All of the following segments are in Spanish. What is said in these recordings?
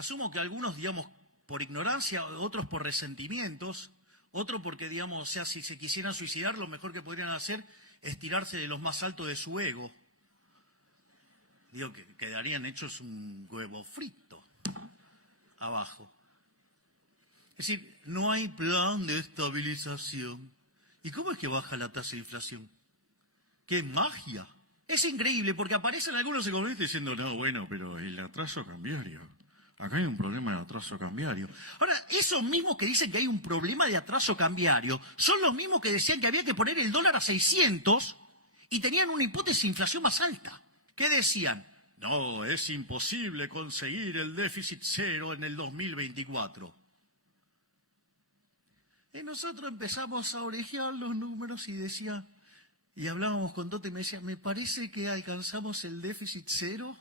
asumo que algunos, digamos, por ignorancia, otros por resentimientos, otros porque, digamos, o sea, si se quisieran suicidar, lo mejor que podrían hacer es tirarse de los más altos de su ego. Digo, que quedarían hechos un huevo frito abajo. Es decir, no hay plan de estabilización. ¿Y cómo es que baja la tasa de inflación? ¡Qué magia! Es increíble porque aparecen algunos economistas diciendo, no, bueno, pero el atraso cambiario. Acá hay un problema de atraso cambiario. Ahora, esos mismos que dicen que hay un problema de atraso cambiario son los mismos que decían que había que poner el dólar a 600 y tenían una hipótesis de inflación más alta. ¿Qué decían? No, es imposible conseguir el déficit cero en el 2024. Y nosotros empezamos a orejear los números y hablábamos con Dote y me decía, me parece que alcanzamos el déficit cero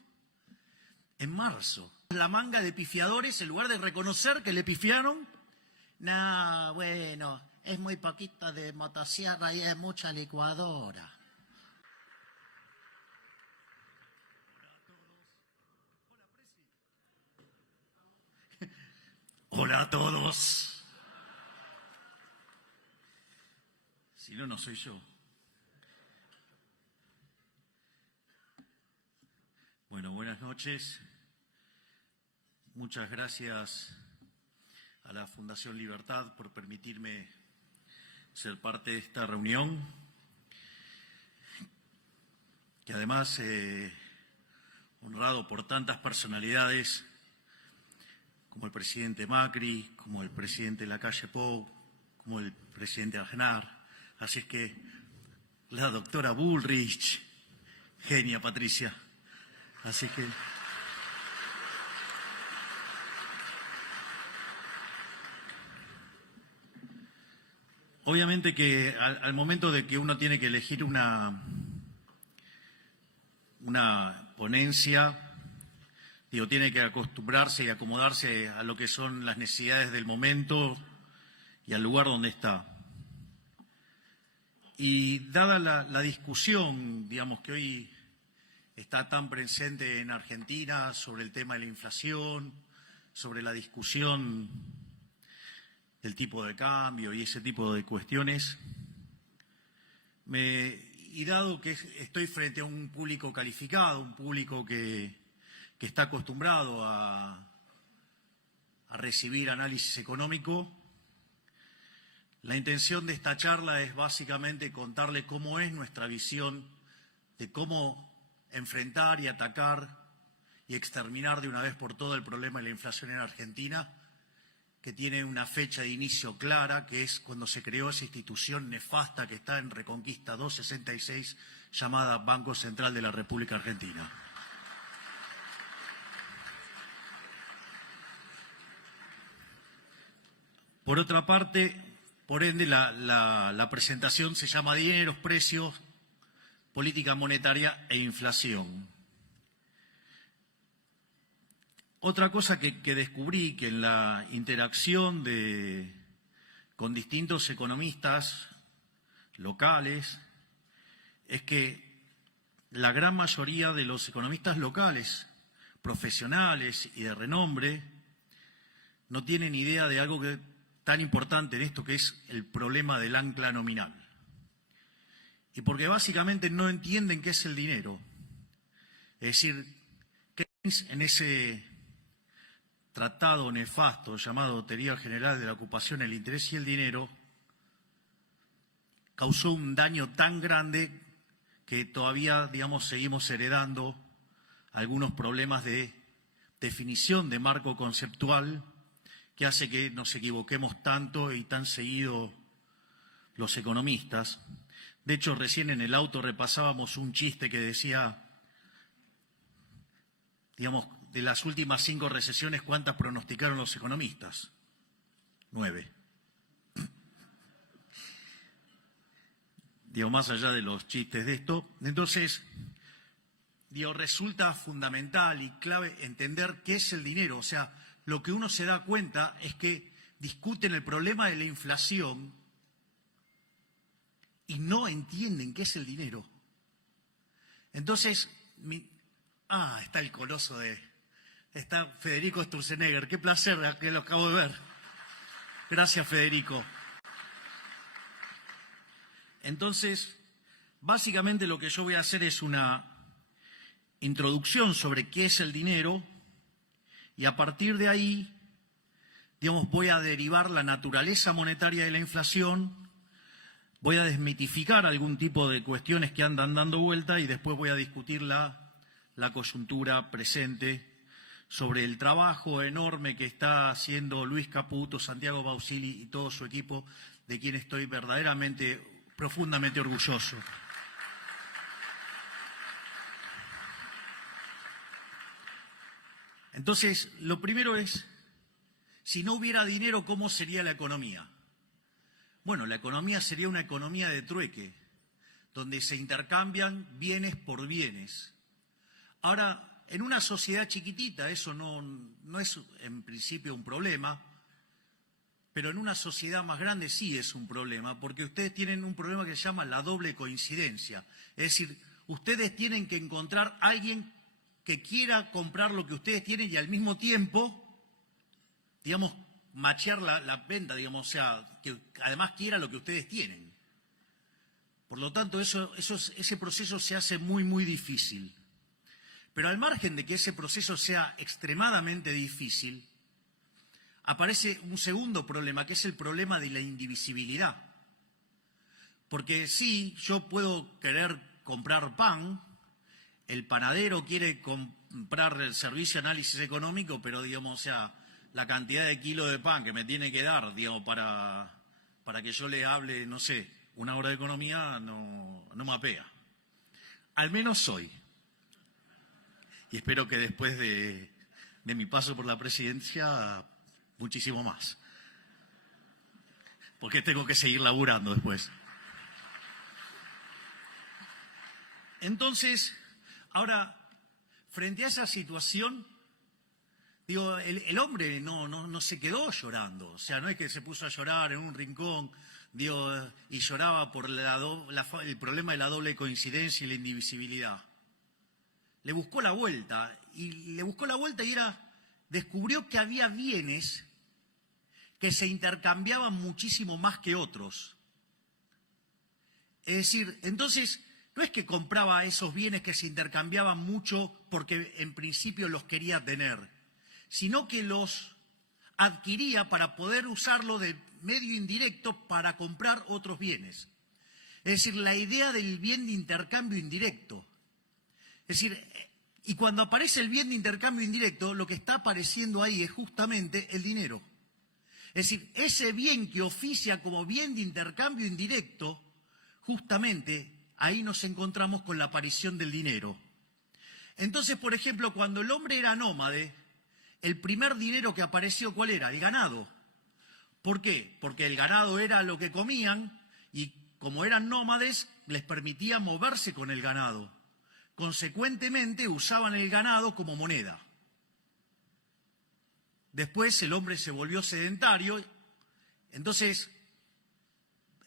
en marzo. La manga de pifiadores, en lugar de reconocer que le pifiaron, no, bueno, es muy poquito de motosierra y es mucha licuadora. Hola a todos. Si no, no soy yo. Bueno, buenas noches. Muchas gracias a la Fundación Libertad por permitirme ser parte de esta reunión, que además, honrado por tantas personalidades, como el presidente Macri, como el presidente Lacalle Pou, como el presidente Aznar. Así es que la doctora Bullrich, genia Patricia. Así que... Obviamente que al momento de que uno tiene que elegir una ponencia, digo, tiene que acostumbrarse y acomodarse a lo que son las necesidades del momento y al lugar donde está. Y dada la discusión, digamos, que hoy está tan presente en Argentina sobre el tema de la inflación, sobre la discusión del tipo de cambio y ese tipo de cuestiones, y dado que estoy frente a un público calificado, un público que está acostumbrado a recibir análisis económico, la intención de esta charla es básicamente contarle cómo es nuestra visión de cómo enfrentar y atacar y exterminar de una vez por todas el problema de la inflación en Argentina, que tiene una fecha de inicio clara, que es cuando se creó esa institución nefasta que está en Reconquista 266, llamada Banco Central de la República Argentina. Por otra parte, por ende, la presentación se llama Dineros, Precios, Política Monetaria e Inflación. Otra cosa que descubrí, que en la interacción con distintos economistas locales, es que la gran mayoría de los economistas locales, profesionales y de renombre, no tienen idea de algo tan importante en esto, que es el problema del ancla nominal. Y porque básicamente no entienden qué es el dinero. Es decir, Keynes, en ese tratado nefasto llamado Teoría General de la Ocupación, el Interés y el Dinero, causó un daño tan grande que todavía, digamos, seguimos heredando algunos problemas de definición de marco conceptual que hace que nos equivoquemos tanto y tan seguido los economistas. De hecho, recién en el auto repasábamos un chiste que decía, digamos, de las últimas 5 recesiones, ¿cuántas pronosticaron los economistas? 9. Digo, más allá de los chistes de esto, entonces, digo, resulta fundamental y clave entender qué es el dinero. O sea, lo que uno se da cuenta es que discuten el problema de la inflación y no entienden qué es el dinero. Entonces, está el coloso de Está Federico Sturzenegger. Qué placer que lo acabo de ver. Gracias, Federico. Entonces, básicamente lo que yo voy a hacer es una introducción sobre qué es el dinero y a partir de ahí, digamos, voy a derivar la naturaleza monetaria de la inflación, voy a desmitificar algún tipo de cuestiones que andan dando vuelta y después voy a discutir la coyuntura presente sobre el trabajo enorme que está haciendo Luis Caputo, Santiago Bausili y todo su equipo, de quien estoy verdaderamente, profundamente orgulloso. Entonces, lo primero es, si no hubiera dinero, ¿cómo sería la economía? Bueno, la economía sería una economía de trueque, donde se intercambian bienes por bienes. Ahora, en una sociedad chiquitita eso no es en principio un problema, pero en una sociedad más grande sí es un problema, porque ustedes tienen un problema que se llama la doble coincidencia. Es decir, ustedes tienen que encontrar a alguien que quiera comprar lo que ustedes tienen y al mismo tiempo, digamos, machear la venta, digamos, o sea, que además quiera lo que ustedes tienen. Por lo tanto, ese proceso se hace muy, muy difícil. Pero al margen de que ese proceso sea extremadamente difícil, aparece un segundo problema, que es el problema de la indivisibilidad. Porque sí, yo puedo querer comprar pan, el panadero quiere comprar el servicio de análisis económico, pero, digamos, o sea, la cantidad de kilos de pan que me tiene que dar, digamos, para que yo le hable, no sé, una hora de economía, no me apea. Al menos hoy. Y espero que después de mi paso por la presidencia, muchísimo más. Porque tengo que seguir laburando después. Entonces, ahora, frente a esa situación, digo, el hombre no se quedó llorando. O sea, no es que se puso a llorar en un rincón, digo, y lloraba por el problema de la doble coincidencia y la indivisibilidad. Le buscó la vuelta y descubrió que había bienes que se intercambiaban muchísimo más que otros. Es decir, entonces, no es que compraba esos bienes que se intercambiaban mucho porque en principio los quería tener, sino que los adquiría para poder usarlo de medio indirecto para comprar otros bienes. Es decir, la idea del bien de intercambio indirecto. Es decir, y cuando aparece el bien de intercambio indirecto, lo que está apareciendo ahí es justamente el dinero. Es decir, ese bien que oficia como bien de intercambio indirecto, justamente ahí nos encontramos con la aparición del dinero. Entonces, por ejemplo, cuando el hombre era nómade, el primer dinero que apareció, ¿cuál era? El ganado. ¿Por qué? Porque el ganado era lo que comían y como eran nómades, les permitía moverse con el ganado. Consecuentemente, usaban el ganado como moneda. Después el hombre se volvió sedentario, entonces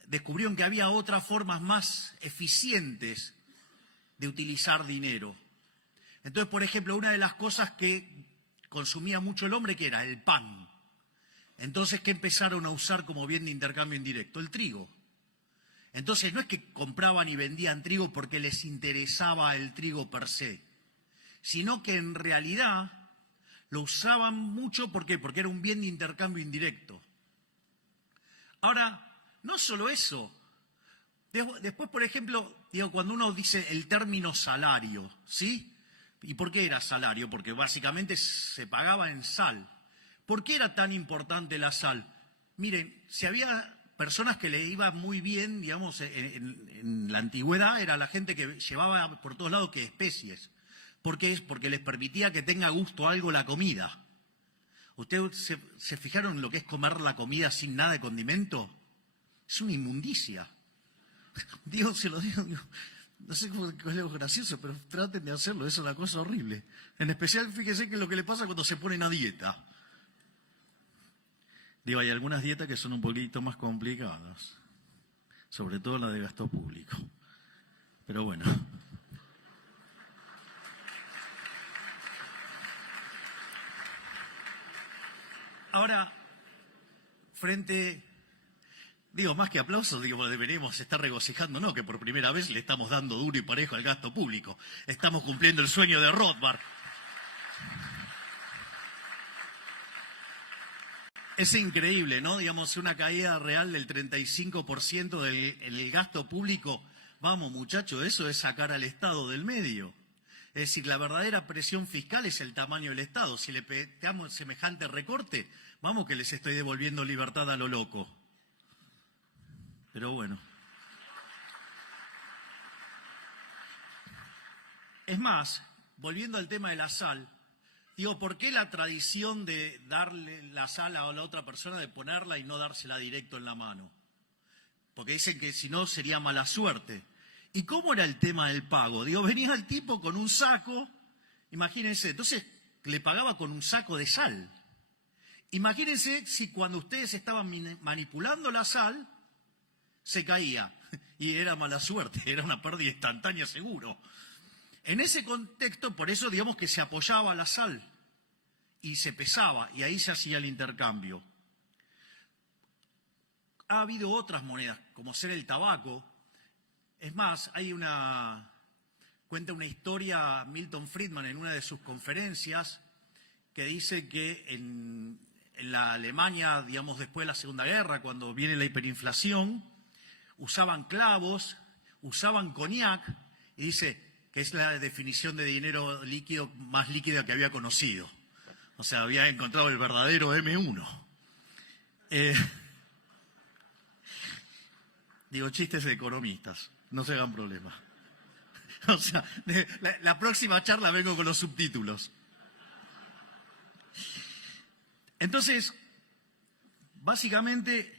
descubrieron que había otras formas más eficientes de utilizar dinero. Entonces, por ejemplo, una de las cosas que consumía mucho el hombre, que era el pan. Entonces, ¿qué empezaron a usar como bien de intercambio indirecto? El trigo. Entonces, no es que compraban y vendían trigo porque les interesaba el trigo per se, sino que en realidad lo usaban mucho, ¿por qué? Porque era un bien de intercambio indirecto. Ahora, no solo eso. Después, por ejemplo, digo, cuando uno dice el término salario, ¿sí? ¿Y por qué era salario? Porque básicamente se pagaba en sal. ¿Por qué era tan importante la sal? Miren, si había personas que le iba muy bien, digamos, en la antigüedad, era la gente que llevaba por todos lados que especies. ¿Por qué? Porque les permitía que tenga gusto algo la comida. ¿Ustedes se fijaron en lo que es comer la comida sin nada de condimento? Es una inmundicia. Dios se lo digo, no sé cómo es algo gracioso, pero traten de hacerlo, es una cosa horrible. En especial, fíjense que es lo que le pasa cuando se ponen a dieta. Digo, hay algunas dietas que son un poquito más complicadas, sobre todo la de gasto público. Pero bueno. Ahora, más que aplausos, deberíamos estar regocijándonos que por primera vez le estamos dando duro y parejo al gasto público. Estamos cumpliendo el sueño de Rothbard. Es increíble, ¿no? Una caída real del 35% del gasto público. Vamos, muchachos, eso es sacar al Estado del medio. Es decir, la verdadera presión fiscal es el tamaño del Estado. Si le pegamos semejante recorte, vamos que les estoy devolviendo libertad a lo loco. Pero bueno. Es más, volviendo al tema de la sal, ¿por qué la tradición de darle la sal a la otra persona, de ponerla y no dársela directo en la mano? Porque dicen que si no sería mala suerte. ¿Y cómo era el tema del pago? Venía el tipo con un saco, imagínense, entonces le pagaba con un saco de sal. Imagínense si cuando ustedes estaban manipulando la sal, se caía. Y era mala suerte, era una pérdida instantánea seguro. En ese contexto, por eso que se apoyaba la sal y se pesaba, y ahí se hacía el intercambio. Ha habido otras monedas, como ser el tabaco. Es más, cuenta una historia Milton Friedman en una de sus conferencias que dice que en la Alemania, después de la Segunda Guerra, cuando viene la hiperinflación, usaban clavos, usaban coñac, y dice que es la definición de dinero líquido más líquida que había conocido. O sea, había encontrado el verdadero M1. Chistes de economistas. No se hagan problema. O sea, la próxima charla vengo con los subtítulos. Entonces, básicamente,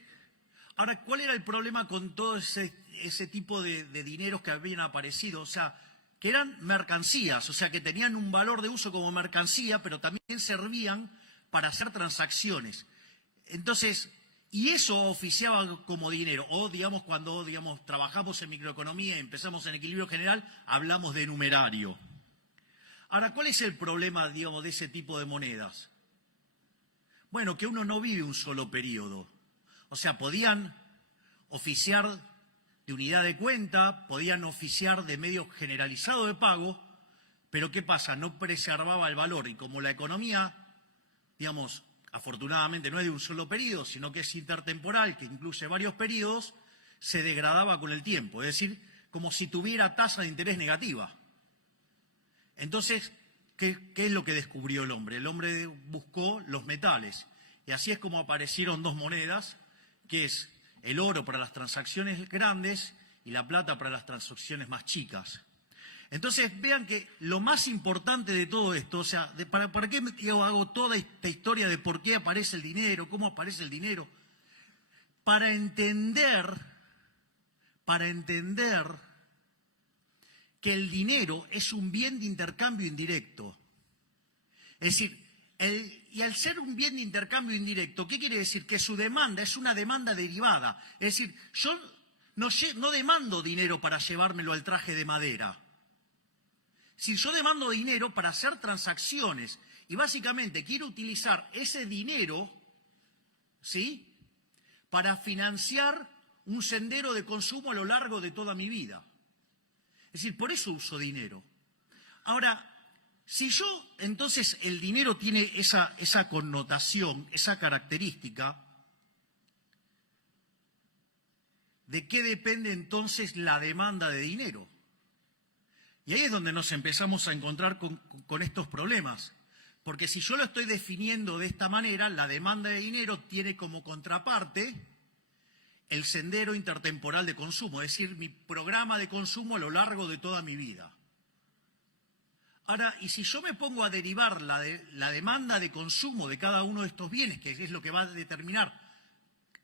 ahora, ¿cuál era el problema con todo ese tipo de dineros que habían aparecido? O sea, que eran mercancías, o sea, que tenían un valor de uso como mercancía, pero también servían para hacer transacciones. Entonces, y eso oficiaba como dinero. O, cuando, trabajamos en microeconomía y empezamos en equilibrio general, hablamos de numerario. Ahora, ¿cuál es el problema, de ese tipo de monedas? Bueno, que uno no vive un solo periodo. O sea, podían oficiar de unidad de cuenta, podían oficiar de medio generalizado de pago, pero ¿qué pasa? No preservaba el valor. Y como la economía, afortunadamente no es de un solo periodo, sino que es intertemporal, que incluye varios periodos, se degradaba con el tiempo. Es decir, como si tuviera tasa de interés negativa. Entonces, ¿qué es lo que descubrió el hombre? El hombre buscó los metales. Y así es como aparecieron dos monedas, que es el oro para las transacciones grandes y la plata para las transacciones más chicas. Entonces, vean que lo más importante de todo esto, o sea, ¿para qué yo hago toda esta historia de por qué aparece el dinero, cómo aparece el dinero? Para entender que el dinero es un bien de intercambio indirecto. Es decir, y al ser un bien de intercambio indirecto, ¿qué quiere decir? Que su demanda es una demanda derivada. Es decir, yo no demando dinero para llevármelo al traje de madera. Si yo demando dinero para hacer transacciones y básicamente quiero utilizar ese dinero, ¿sí?, para financiar un sendero de consumo a lo largo de toda mi vida. Es decir, por eso uso dinero. Ahora, si yo, entonces, el dinero tiene esa connotación, esa característica, ¿de qué depende entonces la demanda de dinero? Y ahí es donde nos empezamos a encontrar con estos problemas. Porque si yo lo estoy definiendo de esta manera, la demanda de dinero tiene como contraparte el sendero intertemporal de consumo, es decir, mi programa de consumo a lo largo de toda mi vida. Ahora, y si yo me pongo a derivar la demanda de consumo de cada uno de estos bienes, que es lo que va a determinar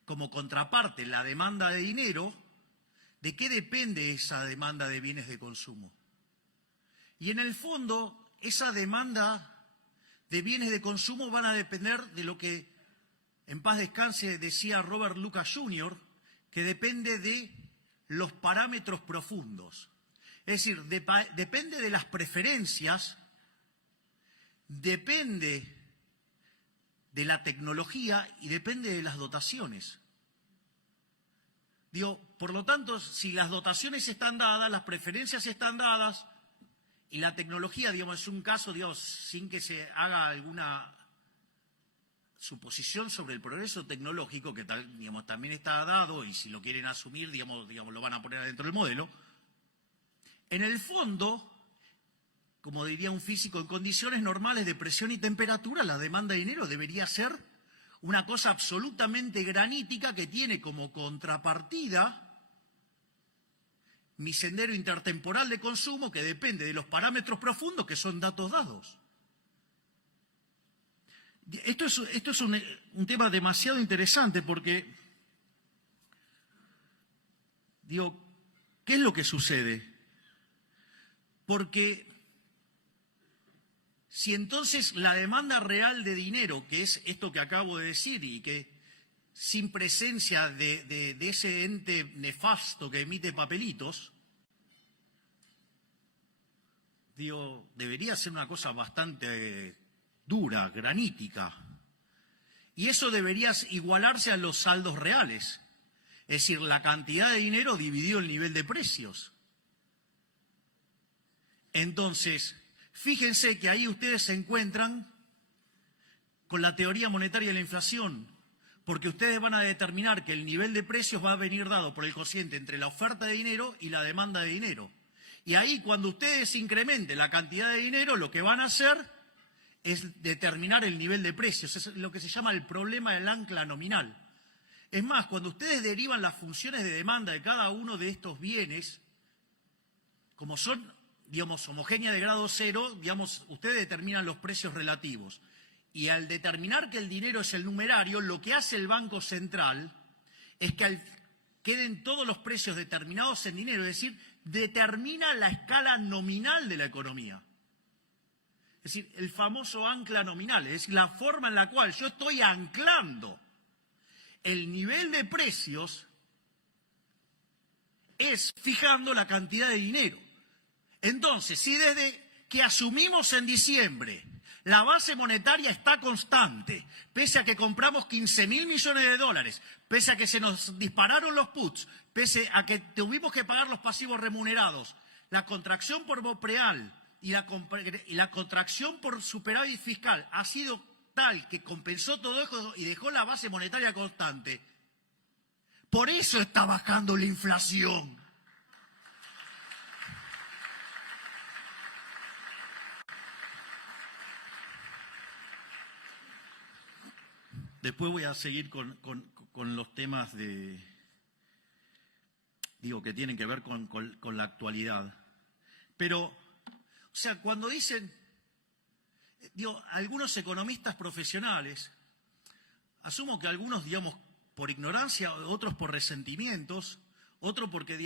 como contraparte la demanda de dinero, ¿de qué depende esa demanda de bienes de consumo? Y en el fondo, esa demanda de bienes de consumo van a depender de lo que, en paz descanse, decía Robert Lucas Jr., que depende de los parámetros profundos. Es decir, depende de las preferencias, depende de la tecnología y depende de las dotaciones. Por lo tanto, si las dotaciones están dadas, las preferencias están dadas, y la tecnología, es un caso, sin que se haga alguna suposición sobre el progreso tecnológico, que también está dado, y si lo quieren asumir, lo van a poner dentro del modelo. En el fondo, como diría un físico, en condiciones normales de presión y temperatura, la demanda de dinero debería ser una cosa absolutamente granítica que tiene como contrapartida mi sendero intertemporal de consumo, que depende de los parámetros profundos, que son datos dados. Esto es un tema demasiado interesante porque, ¿qué es lo que sucede? Porque si entonces la demanda real de dinero, que es esto que acabo de decir y que sin presencia de ese ente nefasto que emite papelitos, debería ser una cosa bastante dura, granítica. Y eso debería igualarse a los saldos reales, es decir, la cantidad de dinero dividido el nivel de precios. Entonces, fíjense que ahí ustedes se encuentran con la teoría monetaria de la inflación, porque ustedes van a determinar que el nivel de precios va a venir dado por el cociente entre la oferta de dinero y la demanda de dinero. Y ahí, cuando ustedes incrementen la cantidad de dinero, lo que van a hacer es determinar el nivel de precios. Es lo que se llama el problema del ancla nominal. Es más, cuando ustedes derivan las funciones de demanda de cada uno de estos bienes, como son, homogéneas de grado cero, ustedes determinan los precios relativos. Y al determinar que el dinero es el numerario, lo que hace el Banco Central es que queden todos los precios determinados en dinero, es decir, determina la escala nominal de la economía. Es decir, el famoso ancla nominal, es decir, la forma en la cual yo estoy anclando el nivel de precios es fijando la cantidad de dinero. Entonces, si desde que asumimos en diciembre la base monetaria está constante, pese a que compramos 15.000 millones de dólares, pese a que se nos dispararon los puts, pese a que tuvimos que pagar los pasivos remunerados, la contracción por Bopreal y la contracción por superávit fiscal ha sido tal que compensó todo eso y dejó la base monetaria constante. Por eso está bajando la inflación. Después voy a seguir con los temas que tienen que ver con la actualidad. Pero, cuando dicen, algunos economistas profesionales, asumo que algunos, por ignorancia, otros por resentimientos, otros porque,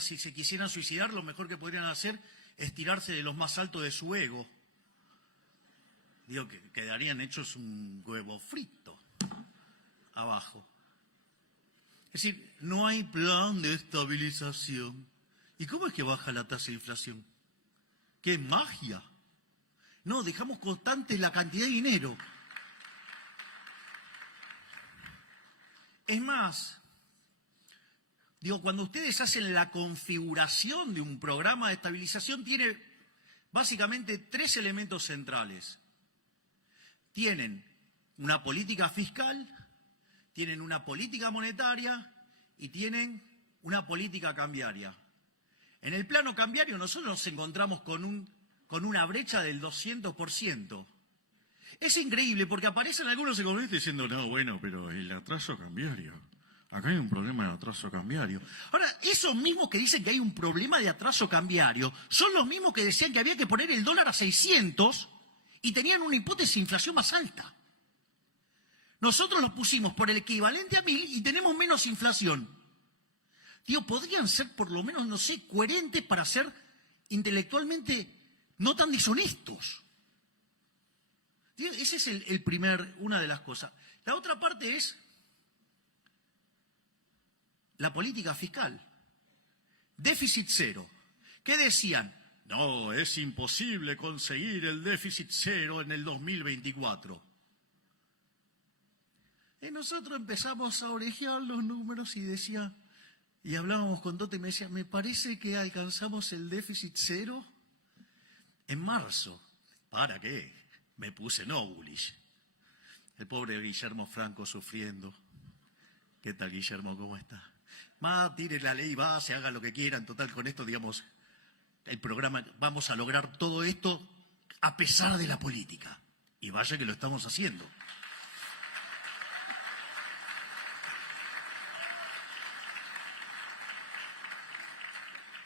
si se quisieran suicidar, lo mejor que podrían hacer es tirarse de los más altos de su ego. Que quedarían hechos un huevo frito abajo. Es decir, no hay plan de estabilización. ¿Y cómo es que baja la tasa de inflación? ¡Qué magia! No, dejamos constante la cantidad de dinero. Es más, cuando ustedes hacen la configuración de un programa de estabilización, tiene básicamente 3 elementos centrales. Tienen una política fiscal, tienen una política monetaria y tienen una política cambiaria. En el plano cambiario nosotros nos encontramos con una brecha del 200%. Es increíble porque aparecen algunos economistas diciendo, no, bueno, pero el atraso cambiario. Acá hay un problema de atraso cambiario. Ahora, esos mismos que dicen que hay un problema de atraso cambiario son los mismos que decían que había que poner el dólar a 600 y tenían una hipótesis de inflación más alta. Nosotros los pusimos por el equivalente a 1000 y tenemos menos inflación. Podrían ser por lo menos, coherentes para ser intelectualmente no tan deshonestos. Ese es una de las cosas. La otra parte es la política fiscal. Déficit cero. ¿Qué decían? No, es imposible conseguir el déficit cero en el 2024. Y nosotros empezamos a orejear los números y decía, y hablábamos con Toto y me decía, me parece que alcanzamos el déficit cero en marzo. ¿Para qué? Me puse no bullish. El pobre Guillermo Franco sufriendo. ¿Qué tal, Guillermo? ¿Cómo está? Tire la ley, se haga lo que quieran. Total, con esto, digamos, el programa, vamos a lograr todo esto a pesar de la política. Y vaya que lo estamos haciendo.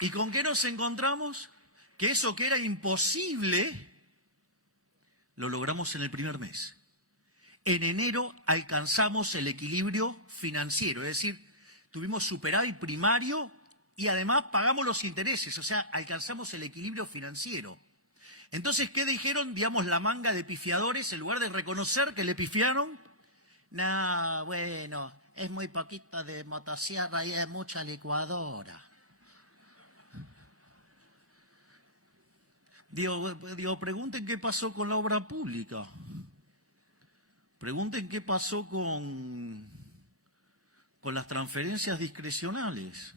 ¿Y con qué nos encontramos? Que eso que era imposible, lo logramos en el primer mes. En enero alcanzamos el equilibrio financiero, es decir, tuvimos superávit primario y además pagamos los intereses, o sea, alcanzamos el equilibrio financiero. Entonces, ¿qué dijeron, digamos, la manga de pifiadores? En lugar de reconocer que le pifiaron, no, bueno, es muy poquito de motosierra y es mucha licuadora. Digo, pregunten qué pasó con la obra pública. Pregunten qué pasó con las transferencias discrecionales.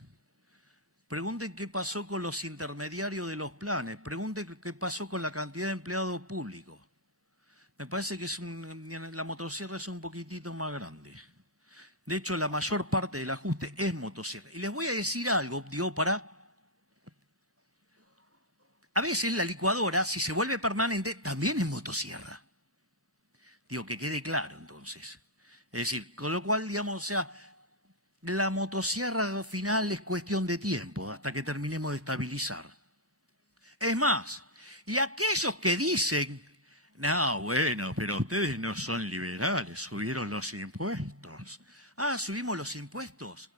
Pregunten qué pasó con los intermediarios de los planes. Pregunten qué pasó con la cantidad de empleados públicos. Me parece que la motosierra es un poquitito más grande. De hecho, la mayor parte del ajuste es motosierra. Y les voy a decir algo, a veces la licuadora, si se vuelve permanente, también es motosierra. Que quede claro, entonces. Es decir, con lo cual, o sea, la motosierra final es cuestión de tiempo, hasta que terminemos de estabilizar. Es más, y aquellos que dicen, no, bueno, pero ustedes no son liberales, subieron los impuestos. ¿Subimos los impuestos?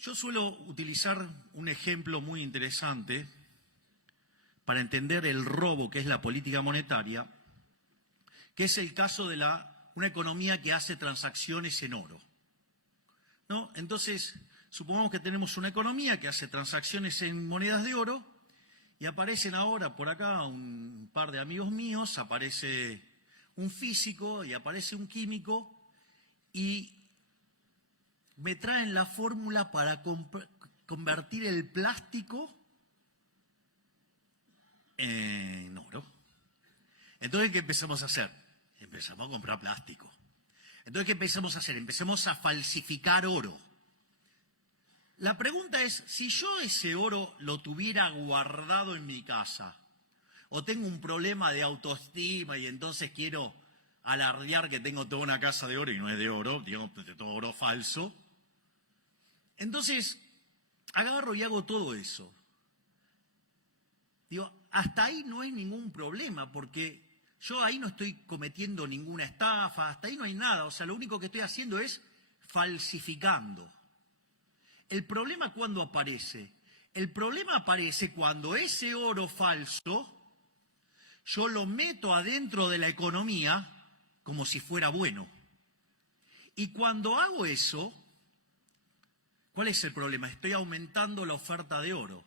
Yo suelo utilizar un ejemplo muy interesante para entender el robo que es la política monetaria, que es el caso de una economía que hace transacciones en oro, ¿no? Entonces, supongamos que tenemos una economía que hace transacciones en monedas de oro y aparecen ahora por acá un par de amigos míos, aparece un físico y aparece un químico y me traen la fórmula para convertir el plástico en oro. Entonces, ¿qué empezamos a hacer? Empezamos a comprar plástico. Entonces, ¿qué empezamos a hacer? Empezamos a falsificar oro. La pregunta es, si yo ese oro lo tuviera guardado en mi casa, o tengo un problema de autoestima y entonces quiero alardear que tengo toda una casa de oro y no es de oro, digamos, de todo oro falso, entonces agarro y hago todo eso. Hasta ahí no hay ningún problema, porque yo ahí no estoy cometiendo ninguna estafa, hasta ahí no hay nada, o sea, lo único que estoy haciendo es falsificando. ¿El problema cuándo aparece? El problema aparece cuando ese oro falso yo lo meto adentro de la economía como si fuera bueno. Y cuando hago eso, ¿cuál es el problema? Estoy aumentando la oferta de oro.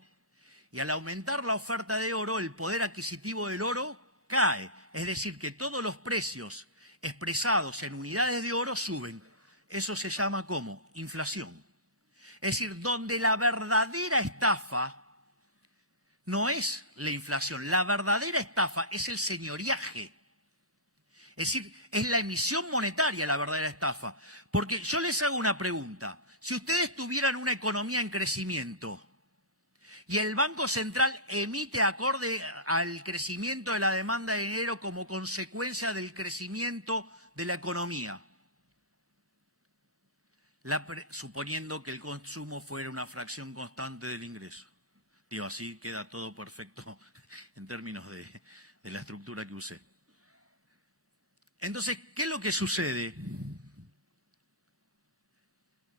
Y al aumentar la oferta de oro, el poder adquisitivo del oro cae. Es decir, que todos los precios expresados en unidades de oro suben. Eso se llama ¿cómo? Inflación. Es decir, donde la verdadera estafa no es la inflación, la verdadera estafa es el señoriaje. Es decir, es la emisión monetaria la verdadera estafa. Porque yo les hago una pregunta. Si ustedes tuvieran una economía en crecimiento y el Banco Central emite acorde al crecimiento de la demanda de dinero como consecuencia del crecimiento de la economía, suponiendo que el consumo fuera una fracción constante del ingreso. Así queda todo perfecto en términos de la estructura que usé. Entonces, ¿qué es lo que sucede?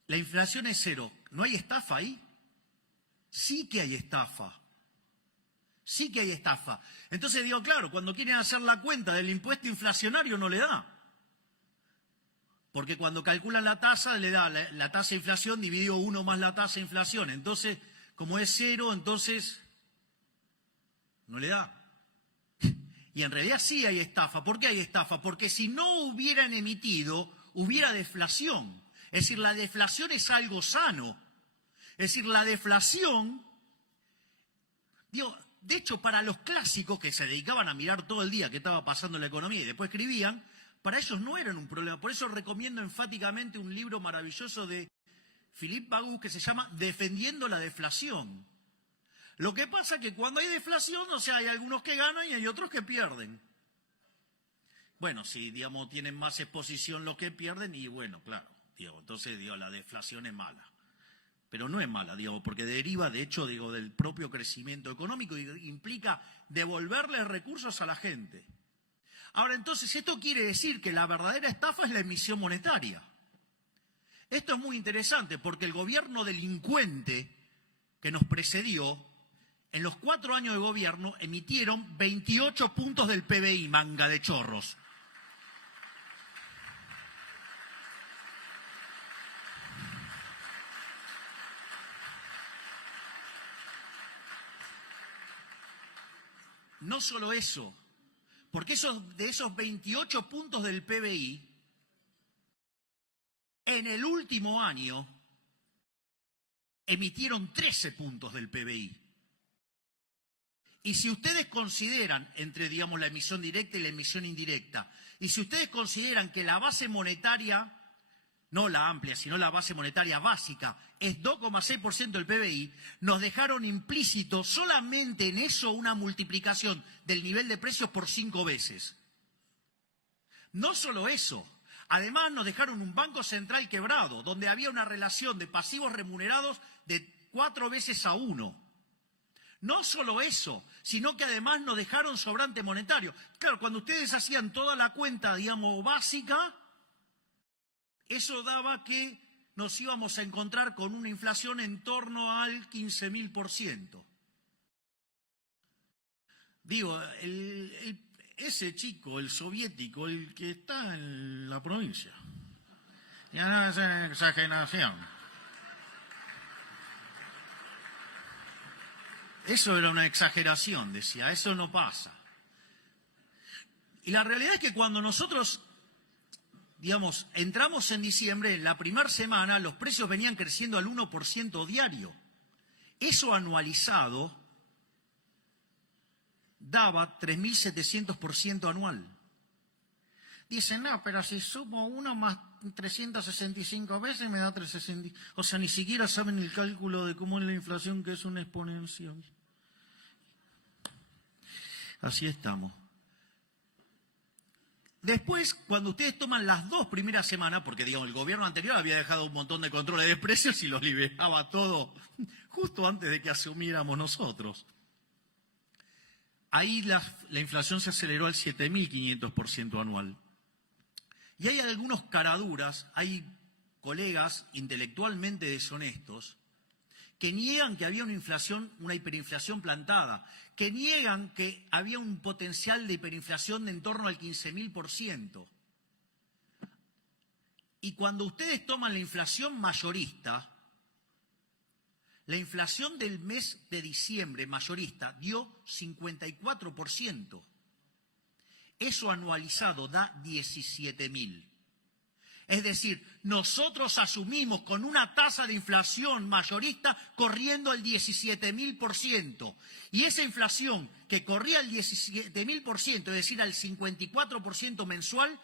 La inflación es cero. ¿No hay estafa ahí? Sí que hay estafa. Sí que hay estafa. Entonces claro, cuando quieren hacer la cuenta del impuesto inflacionario no le da. Porque cuando calculan la tasa, le da la tasa de inflación dividido 1 más la tasa de inflación. Entonces, como es cero, entonces no le da. Y en realidad sí hay estafa. ¿Por qué hay estafa? Porque si no hubieran emitido, hubiera deflación. Es decir, la deflación es algo sano. Es decir, la deflación, digo, de hecho, para los clásicos que se dedicaban a mirar todo el día qué estaba pasando en la economía y después escribían, para ellos no eran un problema. Por eso recomiendo enfáticamente un libro maravilloso de Philippe Bagou que se llama Defendiendo la deflación. Lo que pasa es que cuando hay deflación, o sea, hay algunos que ganan y hay otros que pierden. Bueno, si, digamos, tienen más exposición los que pierden, y bueno, claro, digo, entonces, digo, la deflación es mala. Pero no es mala, digo, porque deriva, de hecho, digo, del propio crecimiento económico y implica devolverle recursos a la gente. Ahora, entonces, esto quiere decir que la verdadera estafa es la emisión monetaria. Esto es muy interesante porque el gobierno delincuente que nos precedió, en los 4 años de gobierno, emitieron 28 puntos del PBI, manga de chorros. No solo eso, porque de esos 28 puntos del PBI, en el último año emitieron 13 puntos del PBI. Y si ustedes consideran, entre, digamos, la emisión directa y la emisión indirecta, y si ustedes consideran que la base monetaria, no la amplia, sino la base monetaria básica, es 2,6% del PBI, nos dejaron implícito solamente en eso una multiplicación del nivel de precios por 5 veces. No solo eso, además nos dejaron un banco central quebrado, donde había una relación de pasivos remunerados de 4 veces a 1. No solo eso, sino que además nos dejaron sobrante monetario. Claro, cuando ustedes hacían toda la cuenta, digamos, básica, eso daba que nos íbamos a encontrar con una inflación en torno al 15.000%. Digo, ese chico, el soviético, el que está en la provincia, ya no es exageración. Eso era una exageración, decía, eso no pasa. Y la realidad es que cuando nosotros, digamos, entramos en diciembre, en la primera semana, los precios venían creciendo al 1% diario. Eso anualizado daba 3.700% anual. Dicen, no, pero si sumo 1 más 365 veces me da 360. O sea, ni siquiera saben el cálculo de cómo es la inflación, que es una exponencial. Así estamos. Después, cuando ustedes toman las 2 primeras semanas, porque digamos, el gobierno anterior había dejado un montón de controles de precios y los liberaba todo justo antes de que asumiéramos nosotros. Ahí la inflación se aceleró al 7.500% anual. Y hay algunos caraduras, hay colegas intelectualmente deshonestos que niegan que había una hiperinflación plantada, que niegan que había un potencial de hiperinflación de en torno al 15.000%. Y cuando ustedes toman la inflación mayorista, la inflación del mes de diciembre mayorista dio 54%. Eso anualizado da 17.000. Es decir, nosotros asumimos con una tasa de inflación mayorista corriendo el 17.000%. Y esa inflación que corría el 17.000%, es decir, al 54% mensual,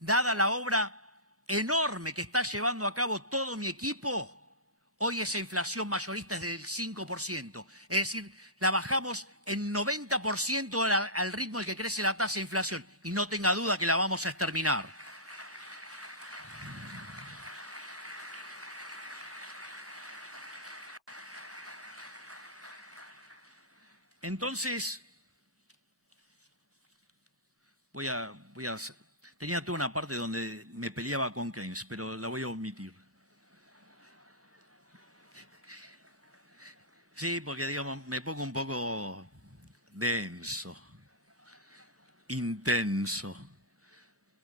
dada la obra enorme que está llevando a cabo todo mi equipo, hoy esa inflación mayorista es del 5%. Es decir, la bajamos en 90% al ritmo al que crece la tasa de inflación. Y no tenga duda que la vamos a exterminar. Entonces, tenía toda una parte donde me peleaba con Keynes, pero la voy a omitir. Sí, porque digamos, me pongo un poco denso, intenso,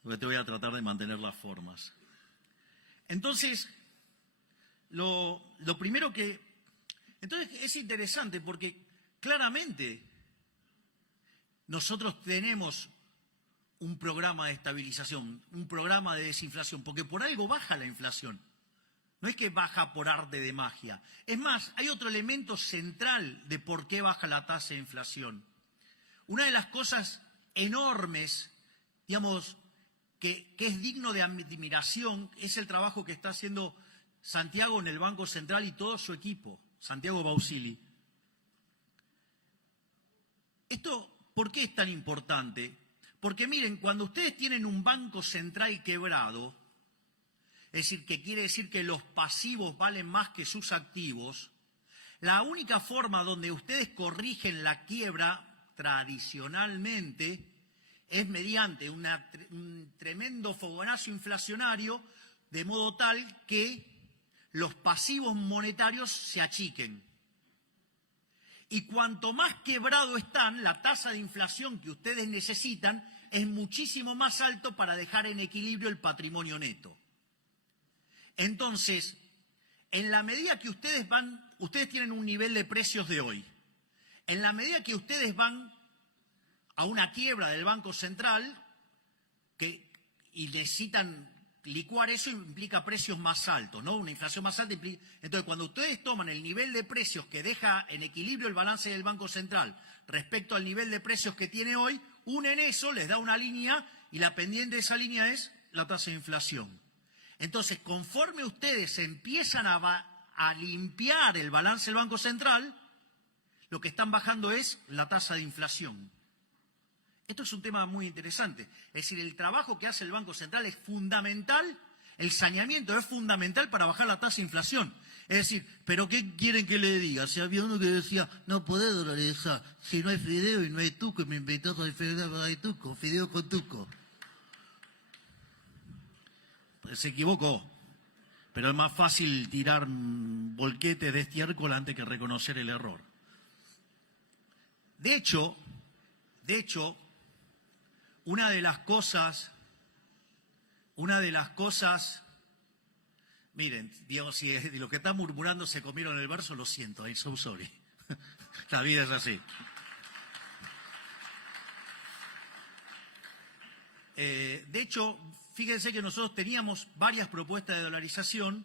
porque te voy a tratar de mantener las formas. Entonces, lo primero que... Entonces es interesante porque claramente nosotros tenemos un programa de estabilización, un programa de desinflación, porque por algo baja la inflación. No es que baja por arte de magia. Es más, hay otro elemento central de por qué baja la tasa de inflación. Una de las cosas enormes, digamos, que es digno de admiración, es el trabajo que está haciendo Santiago en el Banco Central y todo su equipo, Santiago Bausili. ¿Esto por qué es tan importante? Porque miren, cuando ustedes tienen un Banco Central quebrado, es decir, que quiere decir que los pasivos valen más que sus activos, la única forma donde ustedes corrigen la quiebra tradicionalmente es mediante un tremendo fogonazo inflacionario, de modo tal que los pasivos monetarios se achiquen. Y cuanto más quebrado están, la tasa de inflación que ustedes necesitan es muchísimo más alto para dejar en equilibrio el patrimonio neto. Entonces, en la medida que ustedes tienen un nivel de precios de hoy, en la medida que ustedes van a una quiebra del Banco Central y necesitan licuar eso, implica precios más altos, ¿no? Una inflación más alta implica... Entonces, cuando ustedes toman el nivel de precios que deja en equilibrio el balance del Banco Central respecto al nivel de precios que tiene hoy, unen eso, les da una línea y la pendiente de esa línea es la tasa de inflación. Entonces, conforme ustedes empiezan a limpiar el balance del Banco Central, lo que están bajando es la tasa de inflación. Esto es un tema muy interesante. Es decir, el trabajo que hace el Banco Central es fundamental, el saneamiento es fundamental para bajar la tasa de inflación. Es decir, ¿pero qué quieren que le diga? Si había uno que decía, no podés dolarizar, si no hay fideo y no hay tuco, y me invitó con el fideo, hay tuco, fideo con tuco. Pues se equivocó, pero es más fácil tirar volquetes de estiércol antes que reconocer el error. De hecho, una de las cosas, miren, digamos, si lo que están murmurando se comieron el verso, lo siento, I'm so sorry. La vida es así. De hecho, fíjense que nosotros teníamos varias propuestas de dolarización.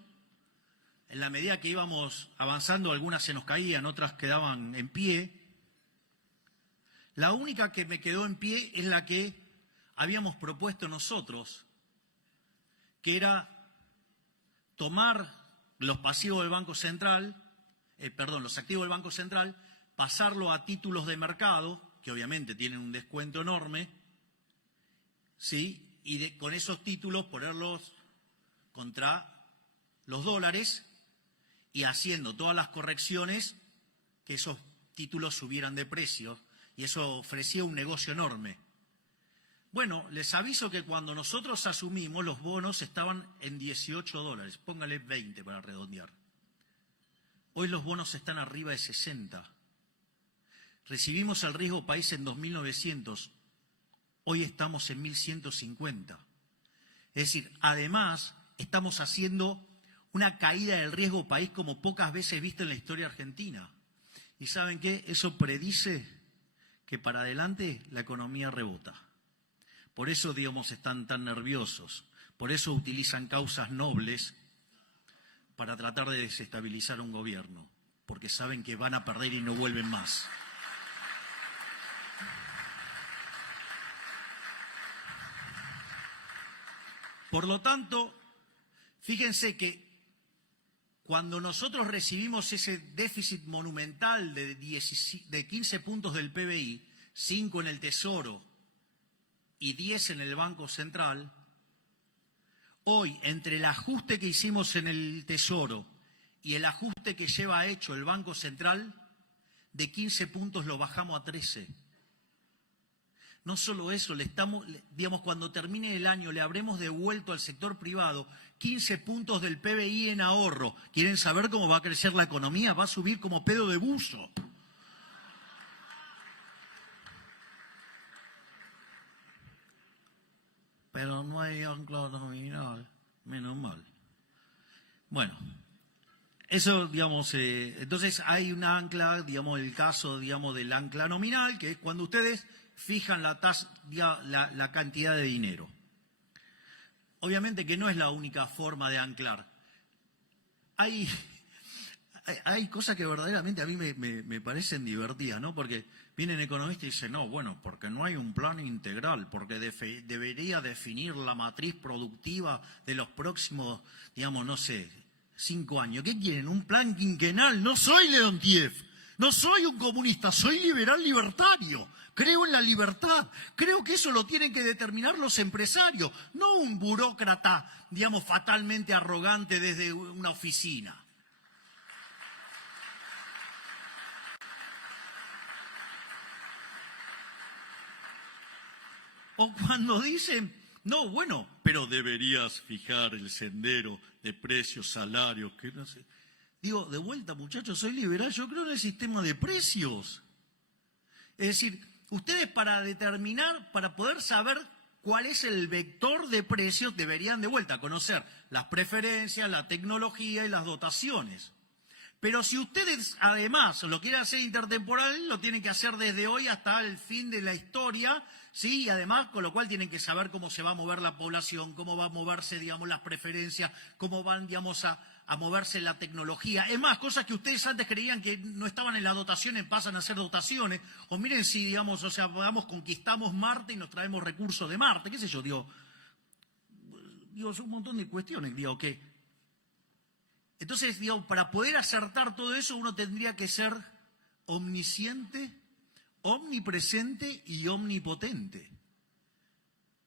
En la medida que íbamos avanzando, algunas se nos caían, otras quedaban en pie. La única que me quedó en pie es la que habíamos propuesto nosotros, que era tomar los pasivos del Banco Central, los activos del Banco Central, pasarlo a títulos de mercado, que obviamente tienen un descuento enorme, ¿sí? Y con esos títulos ponerlos contra los dólares y haciendo todas las correcciones que esos títulos subieran de precio, y eso ofrecía un negocio enorme. Bueno, les aviso que cuando nosotros asumimos, los bonos estaban en $18, póngale 20 para redondear. Hoy los bonos están arriba de 60. Recibimos el riesgo país en 2.900, hoy estamos en 1.150. Es decir, además, estamos haciendo una caída del riesgo país como pocas veces visto en la historia argentina. ¿Y saben qué? Eso predice que para adelante la economía rebota. Por eso, digamos, están tan nerviosos. Por eso utilizan causas nobles para tratar de desestabilizar un gobierno. Porque saben que van a perder y no vuelven más. Por lo tanto, fíjense que cuando nosotros recibimos ese déficit monumental de 15 puntos del PBI, 5 en el Tesoro y 10 en el Banco Central, hoy, entre el ajuste que hicimos en el Tesoro y el ajuste que lleva hecho el Banco Central, de 15 puntos lo bajamos a 13. No solo eso, digamos, cuando termine el año le habremos devuelto al sector privado 15 puntos del PBI en ahorro. ¿Quieren saber cómo va a crecer la economía? Va a subir como pedo de buzo. Pero no hay ancla nominal, menos mal. Bueno, eso, digamos, entonces hay un ancla, digamos, el caso, digamos, del ancla nominal, que es cuando ustedes fijan la cantidad de dinero. Obviamente que no es la única forma de anclar. Hay cosas que verdaderamente a mí me parecen divertidas, ¿no? Porque vienen economistas y dicen, no, bueno, porque no hay un plan integral, porque debería definir la matriz productiva de los próximos, digamos, no sé, 5 años. ¿Qué quieren? ¿Un plan quinquenal? No soy Leontiev, no soy un comunista, soy liberal libertario. Creo en la libertad, creo que eso lo tienen que determinar los empresarios, no un burócrata, digamos, fatalmente arrogante desde una oficina. O cuando dicen, no, bueno, pero deberías fijar el sendero de precios, salarios, que no sé. Digo, de vuelta, muchachos, soy liberal, yo creo en el sistema de precios. Es decir, ustedes para poder saber cuál es el vector de precios, deberían de vuelta conocer las preferencias, la tecnología y las dotaciones. Pero si ustedes además lo quieren hacer intertemporal, lo tienen que hacer desde hoy hasta el fin de la historia, ¿sí? Y además, con lo cual tienen que saber cómo se va a mover la población, cómo va a moverse, digamos, las preferencias, cómo van, digamos, a moverse la tecnología. Es más, cosas que ustedes antes creían que no estaban en las dotaciones, pasan a ser dotaciones. O miren si, digamos, o sea, vamos, conquistamos Marte y nos traemos recursos de Marte, qué sé yo, digo, son un montón de cuestiones, digo, que... Entonces, digamos, para poder acertar todo eso uno tendría que ser omnisciente, omnipresente y omnipotente.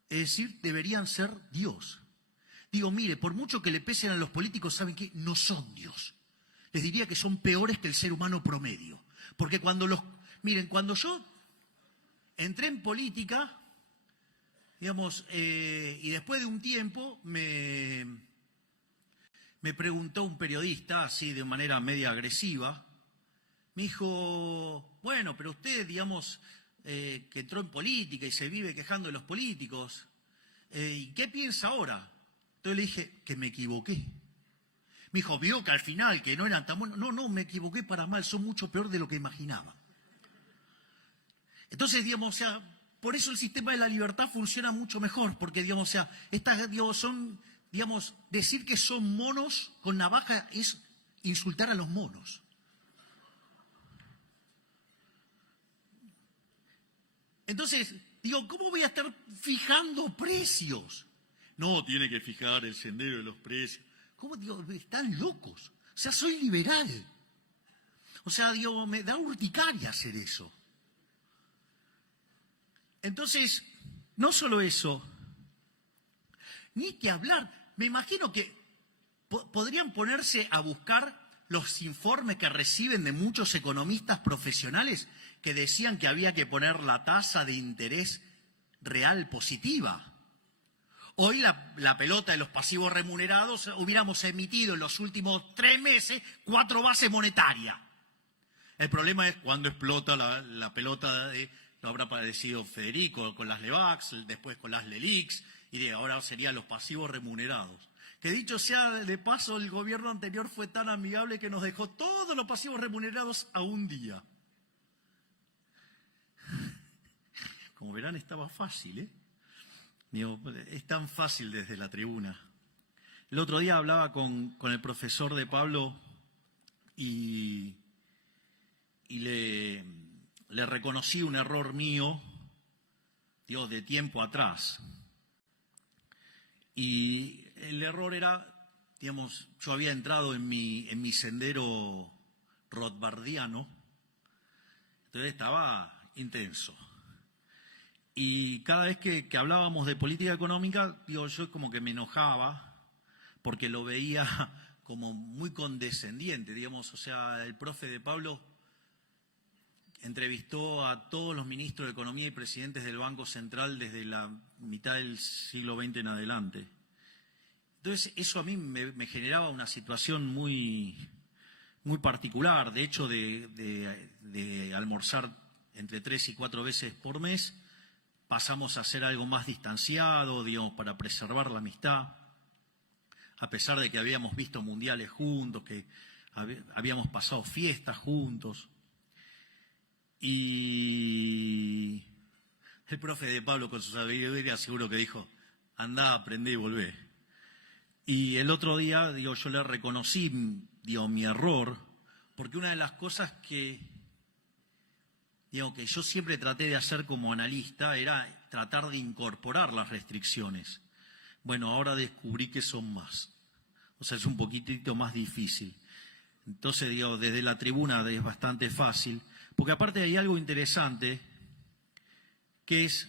Es decir, deberían ser Dios. Digo, mire, por mucho que le pesen a los políticos, ¿saben qué? No son Dios. Les diría que son peores que el ser humano promedio. Porque miren, cuando yo entré en política, digamos, y después de un tiempo me preguntó un periodista, así de manera media agresiva, me dijo, bueno, pero usted, digamos, que entró en política y se vive quejando de los políticos, ¿y qué piensa ahora? Entonces le dije, que me equivoqué. Me dijo, vio que al final, que no eran tan buenos. No, me equivoqué para mal, son mucho peor de lo que imaginaba. Entonces, digamos, o sea, por eso el sistema de la libertad funciona mucho mejor, porque, digamos, o sea, estas, digamos, son... Digamos, decir que son monos con navaja es insultar a los monos. Entonces, digo, ¿cómo voy a estar fijando precios? No, tiene que fijar el sendero de los precios. ¿Cómo? Digo, están locos. O sea, soy liberal. O sea, digo, me da urticaria hacer eso. Entonces, no solo eso, ni que hablar. Me imagino que podrían ponerse a buscar los informes que reciben de muchos economistas profesionales que decían que había que poner la tasa de interés real positiva. Hoy la pelota de los pasivos remunerados, hubiéramos emitido en los últimos 3 meses 4 bases monetarias. El problema es cuando explota la pelota lo habrá padecido Federico con las LEVAX, después con las LELIX, y ahora serían los pasivos remunerados. Que dicho sea de paso, el gobierno anterior fue tan amigable que nos dejó todos los pasivos remunerados a un día. Como verán, estaba fácil, ¿eh? Digo, es tan fácil desde la tribuna. El otro día hablaba con el profesor de Pablo y le reconocí un error mío, digo, de tiempo atrás. Y el error era, digamos, yo había entrado en mi sendero rothbardiano, entonces estaba intenso. Y cada vez que hablábamos de política económica, digo, yo como que me enojaba porque lo veía como muy condescendiente, digamos, o sea, el profe de Pablo entrevistó a todos los ministros de Economía y presidentes del Banco Central desde la mitad del siglo XX en adelante. Entonces, eso a mí me generaba una situación muy, muy particular. De hecho, de almorzar entre 3 y 4 veces por mes, pasamos a hacer algo más distanciado, digamos, para preservar la amistad, a pesar de que habíamos visto mundiales juntos, que habíamos pasado fiestas juntos. Y El profe de Pablo con su sabiduría seguro que dijo, andá, aprendé y volvé. Y el otro día, yo le reconocí, mi error, porque una de las cosas que yo siempre traté de hacer como analista era tratar de incorporar las restricciones. Bueno, ahora descubrí que son más. O sea, es un poquitito más difícil. Entonces, desde la tribuna es bastante fácil, porque aparte hay algo interesante, que es,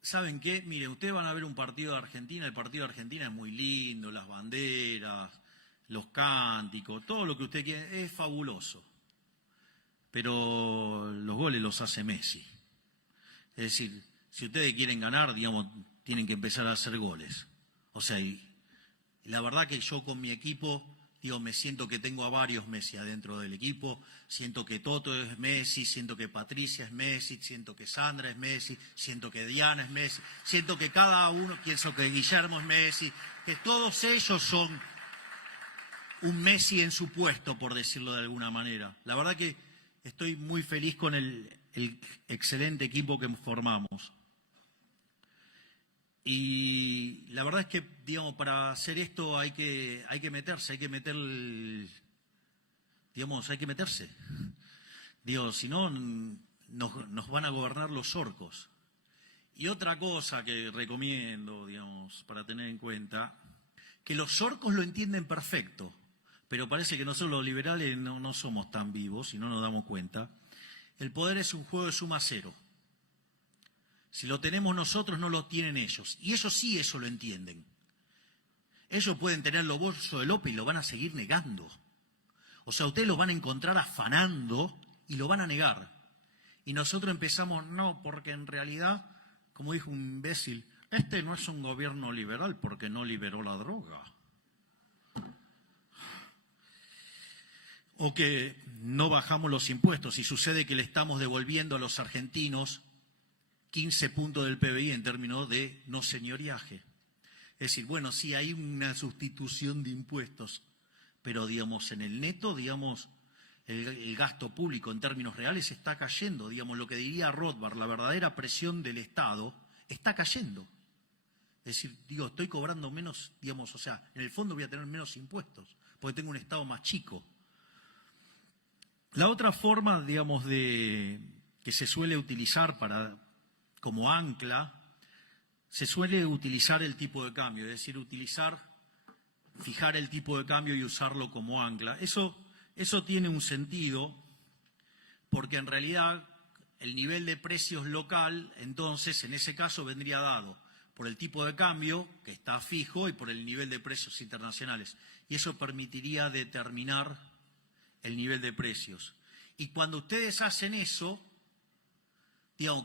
¿saben qué? Miren, ustedes van a ver un partido de Argentina, el partido de Argentina es muy lindo, las banderas, los cánticos, todo lo que usted quiere, es fabuloso. Pero los goles los hace Messi. Es decir, si ustedes quieren ganar, tienen que empezar a hacer goles. O sea, y la verdad que yo con mi equipo, me siento que tengo a varios Messi adentro del equipo, siento que Toto es Messi, siento que Patricia es Messi, siento que Sandra es Messi, siento que Diana es Messi, siento que cada uno, pienso que Guillermo es Messi, que todos ellos son un Messi en su puesto, por decirlo de alguna manera. La verdad que estoy muy feliz con el excelente equipo que formamos. Y la verdad es que, para hacer esto hay que meterse, hay que meterse. Si no, nos van a gobernar los orcos. Y otra cosa que recomiendo, para tener en cuenta, que los orcos lo entienden perfecto, pero parece que nosotros los liberales no somos tan vivos y no nos damos cuenta. El poder es un juego de suma cero. Si lo tenemos nosotros, no lo tienen ellos. Y ellos sí, eso lo entienden. Ellos pueden tener los bolsos de López y lo van a seguir negando. O sea, ustedes lo van a encontrar afanando y lo van a negar. Y nosotros empezamos, no, porque en realidad, como dijo un imbécil, este no es un gobierno liberal porque no liberó la droga. O que no bajamos los impuestos y sucede que le estamos devolviendo a los argentinos 15 puntos del PBI en términos de no señoriaje. Es decir, bueno, sí hay una sustitución de impuestos, pero en el neto, el gasto público en términos reales está cayendo. Lo que diría Rothbard, la verdadera presión del Estado está cayendo. Es decir, estoy cobrando menos, o sea, en el fondo voy a tener menos impuestos, porque tengo un Estado más chico. La otra forma, que se suele utilizar como ancla, se suele utilizar el tipo de cambio, es decir, fijar el tipo de cambio y usarlo como ancla. Eso tiene un sentido, porque en realidad el nivel de precios local, entonces, en ese caso vendría dado por el tipo de cambio, que está fijo, y por el nivel de precios internacionales. Y eso permitiría determinar el nivel de precios. Y cuando ustedes hacen eso,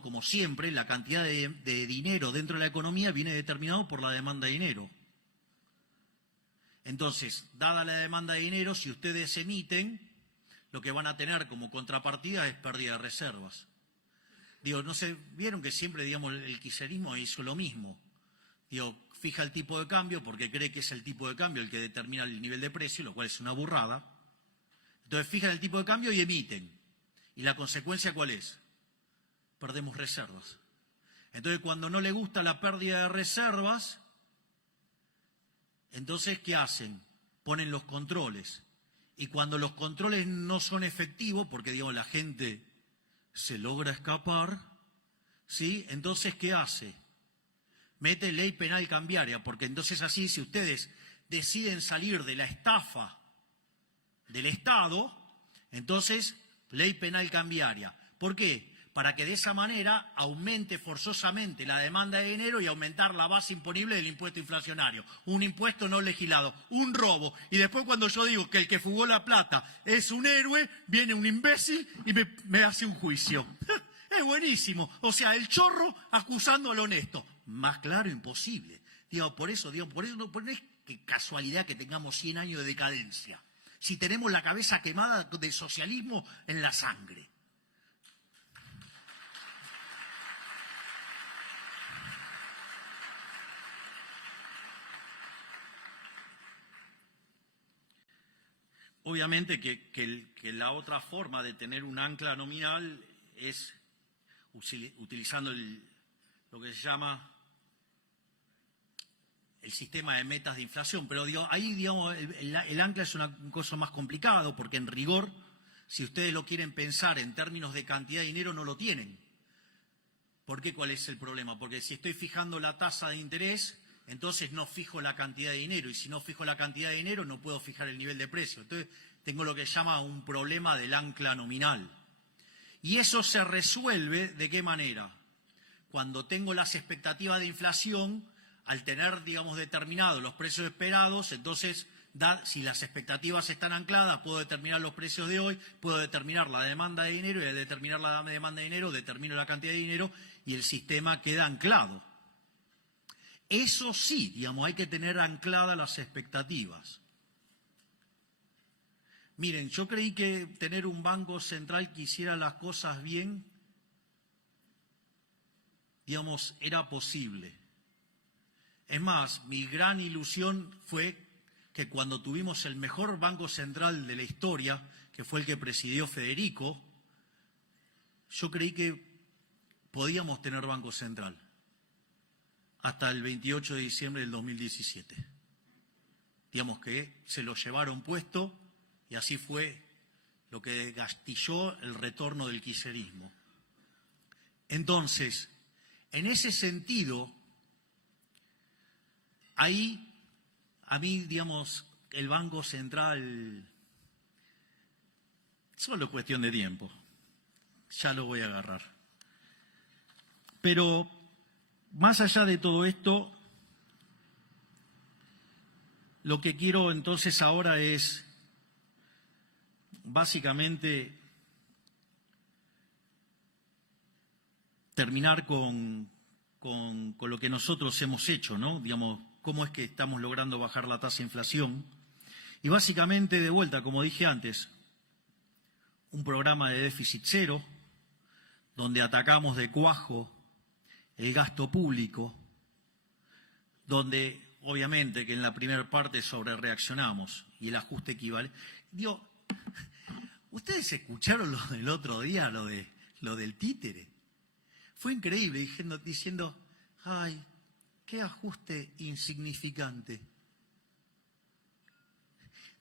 como siempre, la cantidad de dinero dentro de la economía viene determinado por la demanda de dinero. Entonces, dada la demanda de dinero, si ustedes emiten, lo que van a tener como contrapartida es pérdida de reservas. No sé, vieron que siempre, el kirchnerismo hizo lo mismo. Fija el tipo de cambio porque cree que es el tipo de cambio el que determina el nivel de precio, lo cual es una burrada. Entonces, fijan el tipo de cambio y emiten. ¿Y la consecuencia cuál es? Perdemos reservas. Entonces, cuando no le gusta la pérdida de reservas, entonces, ¿qué hacen? Ponen los controles. Y cuando los controles no son efectivos, porque, la gente se logra escapar, ¿sí? Entonces, ¿qué hace? Mete ley penal cambiaria, porque entonces así, si ustedes deciden salir de la estafa del Estado, entonces, ley penal cambiaria. ¿Por qué? Para que de esa manera aumente forzosamente la demanda de dinero y aumentar la base imponible del impuesto inflacionario. Un impuesto no legislado, un robo. Y después cuando yo digo que el que fugó la plata es un héroe, viene un imbécil y me hace un juicio. Es buenísimo. O sea, el chorro acusando al honesto. Más claro, imposible. Por eso no es que casualidad que tengamos 100 años de decadencia. Si tenemos la cabeza quemada del socialismo en la sangre. obviamente que la otra forma de tener un ancla nominal es utilizando lo que se llama el sistema de metas de inflación, pero ahí digamos, el ancla es una cosa más complicado porque en rigor, si ustedes lo quieren pensar en términos de cantidad de dinero, no lo tienen. ¿Por qué? ¿Cuál es el problema? Porque si estoy fijando la tasa de interés, entonces no fijo la cantidad de dinero, y si no fijo la cantidad de dinero no puedo fijar el nivel de precio. Entonces tengo lo que se llama un problema del ancla nominal. Y eso se resuelve ¿de qué manera? Cuando tengo las expectativas de inflación, al tener, digamos, determinados los precios esperados, entonces, si las expectativas están ancladas, puedo determinar los precios de hoy, puedo determinar la demanda de dinero, y al determinar la demanda de dinero, determino la cantidad de dinero y el sistema queda anclado. Eso sí, digamos, hay que tener ancladas las expectativas. Miren, yo creí que tener un banco central que hiciera las cosas bien, digamos, era posible. Es más, mi gran ilusión fue que cuando tuvimos el mejor banco central de la historia, que fue el que presidió Federico, yo creí que podíamos tener banco central hasta el 28 de diciembre del 2017. Digamos que se lo llevaron puesto y así fue lo que gastilló el retorno del kirchnerismo. Entonces, en ese sentido, ahí, a mí, digamos, el Banco Central, solo es cuestión de tiempo, ya lo voy a agarrar. Pero, más allá de todo esto, lo que quiero entonces ahora es, básicamente, terminar con lo que nosotros hemos hecho, ¿no? Digamos, cómo es que estamos logrando bajar la tasa de inflación. Y básicamente, de vuelta, como dije antes, un programa de déficit cero, donde atacamos de cuajo el gasto público, donde obviamente que en la primera parte sobrereaccionamos y el ajuste equivale. Digo, ¿ustedes escucharon lo del otro día, lo del títere? Fue increíble, diciendo, ay, qué ajuste insignificante.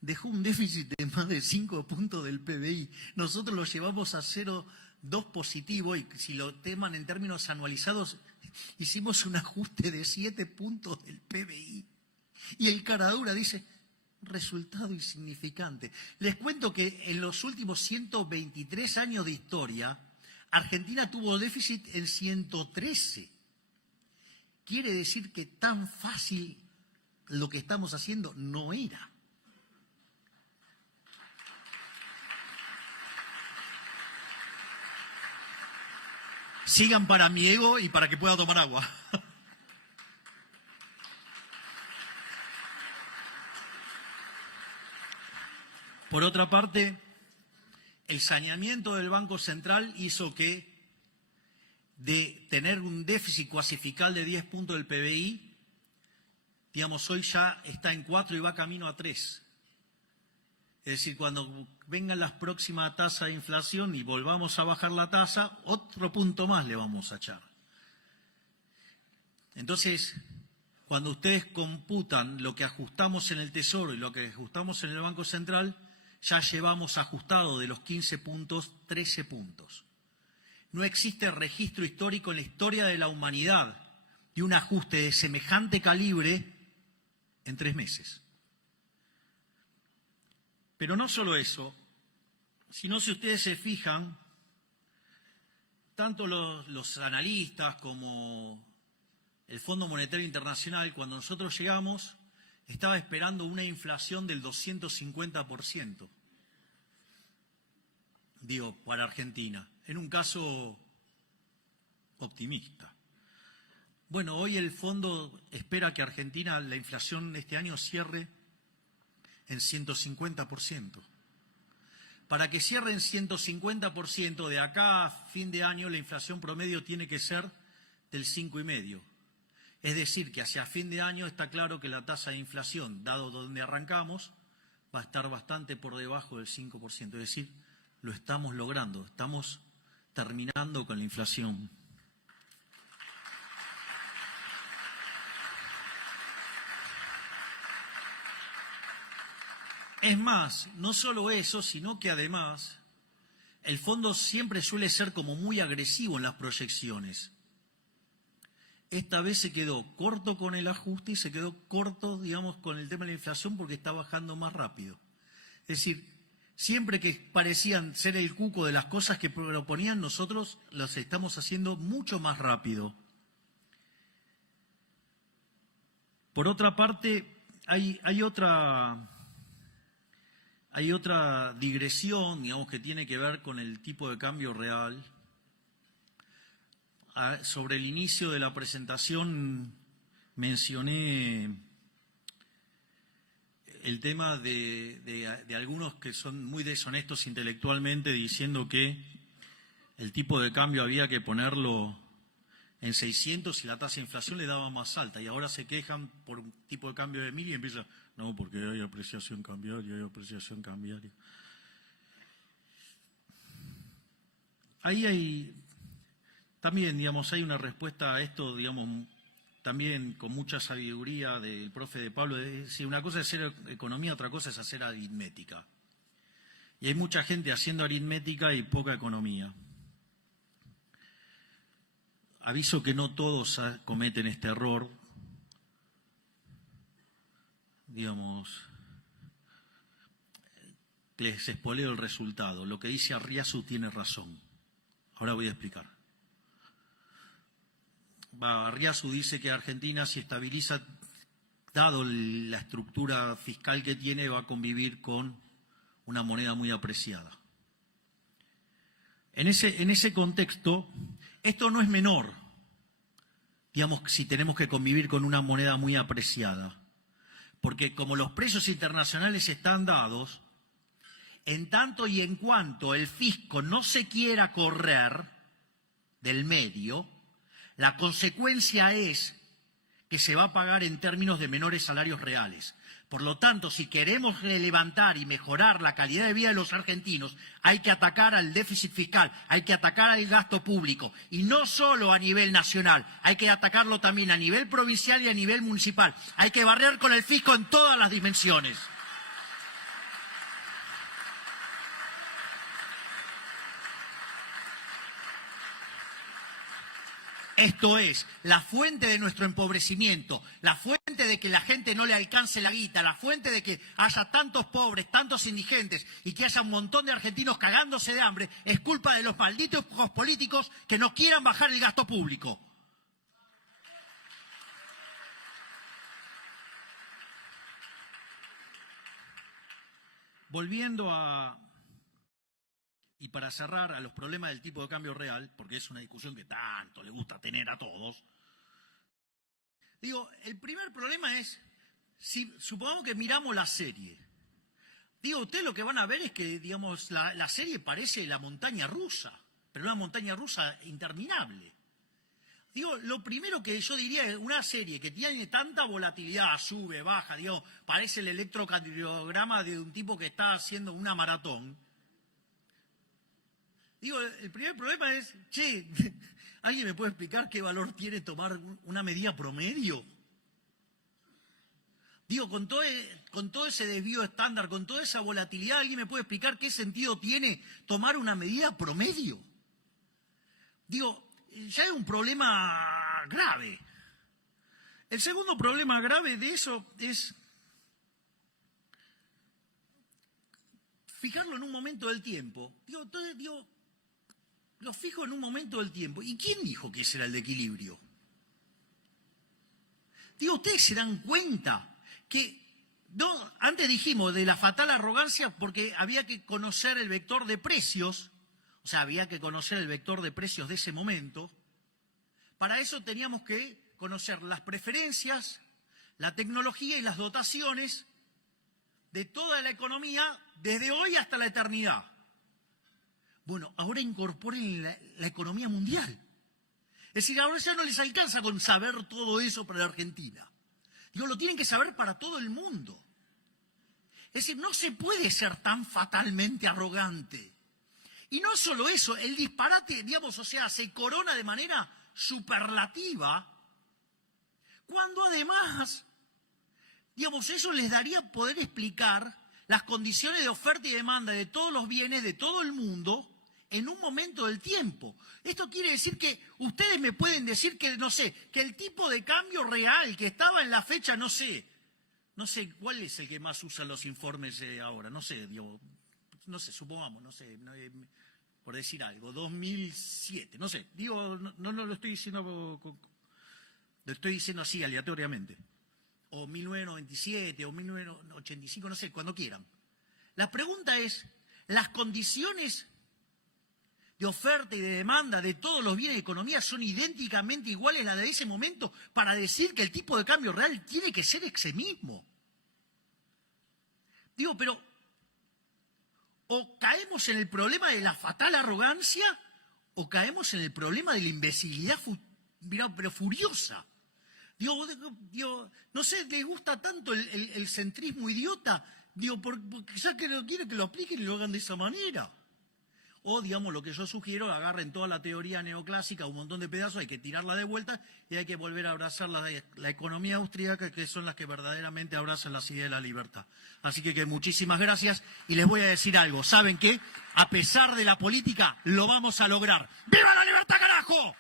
Dejó un déficit de más de 5 puntos del PBI. Nosotros lo llevamos a 0,2 positivo y si lo teman en términos anualizados, hicimos un ajuste de 7 puntos del PBI. Y el caradura dice, resultado insignificante. Les cuento que en los últimos 123 años de historia, Argentina tuvo déficit en 113. Quiere decir que tan fácil lo que estamos haciendo no era. Sigan para mi ego y para que pueda tomar agua. Por otra parte, el saneamiento del Banco Central hizo que de tener un déficit cuasifical de 10 puntos del PBI, digamos, hoy ya está en 4 y va camino a 3. Es decir, cuando vengan las próximas tasas de inflación y volvamos a bajar la tasa, otro punto más le vamos a echar. Entonces, cuando ustedes computan lo que ajustamos en el Tesoro y lo que ajustamos en el Banco Central, ya llevamos ajustado de los 15 puntos, 13 puntos. No existe registro histórico en la historia de la humanidad de un ajuste de semejante calibre en 3 meses. Pero no solo eso, sino si ustedes se fijan, tanto los analistas como el Fondo Monetario Internacional, cuando nosotros llegamos, estaba esperando una inflación del 250%, digo, para Argentina, en un caso optimista. Bueno, hoy el fondo espera que Argentina, la inflación este año cierre en 150%. Para que cierre en 150%, de acá a fin de año la inflación promedio tiene que ser del 5,5%. Es decir, que hacia fin de año está claro que la tasa de inflación, dado donde arrancamos, va a estar bastante por debajo del 5%. Es decir, lo estamos logrando, estamos terminando con la inflación. Es más, no solo eso, sino que además el fondo siempre suele ser como muy agresivo en las proyecciones. Esta vez se quedó corto con el ajuste y se quedó corto, digamos, con el tema de la inflación porque está bajando más rápido. Es decir, siempre que parecían ser el cuco de las cosas que proponían, nosotros las estamos haciendo mucho más rápido. Por otra parte, hay otra digresión, digamos, que tiene que ver con el tipo de cambio real. Sobre el inicio de la presentación mencioné el tema de algunos que son muy deshonestos intelectualmente diciendo que el tipo de cambio había que ponerlo en 600 y la tasa de inflación le daba más alta. Y ahora se quejan por un tipo de cambio de 1000 y empiezan, no, porque hay apreciación cambiaria, hay apreciación cambiaria. Ahí hay... También, digamos, hay una respuesta a esto, digamos, también con mucha sabiduría del profe de Pablo. Si una cosa es hacer economía, otra cosa es hacer aritmética. Y hay mucha gente haciendo aritmética y poca economía. Aviso que no todos cometen este error. Digamos, les espoleo el resultado. Lo que dice Arriazu tiene razón. Ahora voy a explicar. Arriazu dice que Argentina, si estabiliza, dado la estructura fiscal que tiene, va a convivir con una moneda muy apreciada. En ese contexto, esto no es menor, digamos, si tenemos que convivir con una moneda muy apreciada, porque como los precios internacionales están dados, en tanto y en cuanto el fisco no se quiera correr del medio, la consecuencia es que se va a pagar en términos de menores salarios reales. Por lo tanto, si queremos levantar y mejorar la calidad de vida de los argentinos, hay que atacar al déficit fiscal, hay que atacar al gasto público. Y no solo a nivel nacional, hay que atacarlo también a nivel provincial y a nivel municipal. Hay que barrer con el fisco en todas las dimensiones. Esto es, la fuente de nuestro empobrecimiento, la fuente de que la gente no le alcance la guita, la fuente de que haya tantos pobres, tantos indigentes y que haya un montón de argentinos cagándose de hambre, es culpa de los malditos políticos que no quieran bajar el gasto público. Volviendo a... Y para cerrar a los problemas del tipo de cambio real, porque es una discusión que tanto le gusta tener a todos, digo, el primer problema es, si supongamos que miramos la serie, digo, ustedes lo que van a ver es que, digamos, la serie parece la montaña rusa, pero una montaña rusa interminable. Digo, lo primero que yo diría es una serie que tiene tanta volatilidad, sube, baja, digo, parece el electrocardiograma de un tipo que está haciendo una maratón. Digo, el primer problema es, che, ¿alguien me puede explicar qué valor tiene tomar una medida promedio? Digo, con todo ese desvío estándar, con toda esa volatilidad, ¿alguien me puede explicar qué sentido tiene tomar una medida promedio? Digo, ya es un problema grave. El segundo problema grave de eso es fijarlo en un momento del tiempo. Digo, lo fijo en un momento del tiempo. ¿Y quién dijo que ese era el de equilibrio? Digo, ustedes se dan cuenta que, no, antes dijimos de la fatal arrogancia porque había que conocer el vector de precios, o sea, había que conocer el vector de precios de ese momento. Para eso teníamos que conocer las preferencias, la tecnología y las dotaciones de toda la economía desde hoy hasta la eternidad. Bueno, ahora incorporen la economía mundial. Es decir, ahora ya no les alcanza con saber todo eso para la Argentina. Digo, lo tienen que saber para todo el mundo. Es decir, no se puede ser tan fatalmente arrogante. Y no solo eso, el disparate, digamos, o sea, se corona de manera superlativa, cuando además, digamos, eso les daría poder explicar las condiciones de oferta y demanda de todos los bienes de todo el mundo en un momento del tiempo. Esto quiere decir que ustedes me pueden decir que, no sé, que el tipo de cambio real que estaba en la fecha, no sé cuál es el que más usan los informes ahora, no sé, digo, no sé, supongamos, no sé, por decir algo, 2007, no sé, digo, no lo estoy diciendo, lo estoy diciendo así aleatoriamente, o 1997, o 1985, no sé, cuando quieran. La pregunta es, ¿las condiciones de oferta y de demanda de todos los bienes de economía son idénticamente iguales a las de ese momento para decir que el tipo de cambio real tiene que ser ese mismo? Digo, pero o caemos en el problema de la fatal arrogancia o caemos en el problema de la imbecilidad pero furiosa. Digo, no sé, les gusta tanto el centrismo idiota, digo, porque ya que no quieren que lo apliquen y lo hagan de esa manera. O, digamos, lo que yo sugiero, agarren toda la teoría neoclásica, un montón de pedazos, hay que tirarla de vuelta y hay que volver a abrazar la economía austríaca, que son las que verdaderamente abrazan las ideas de la libertad. Así que muchísimas gracias y les voy a decir algo. ¿Saben qué? A pesar de la política, lo vamos a lograr. ¡Viva la libertad, carajo!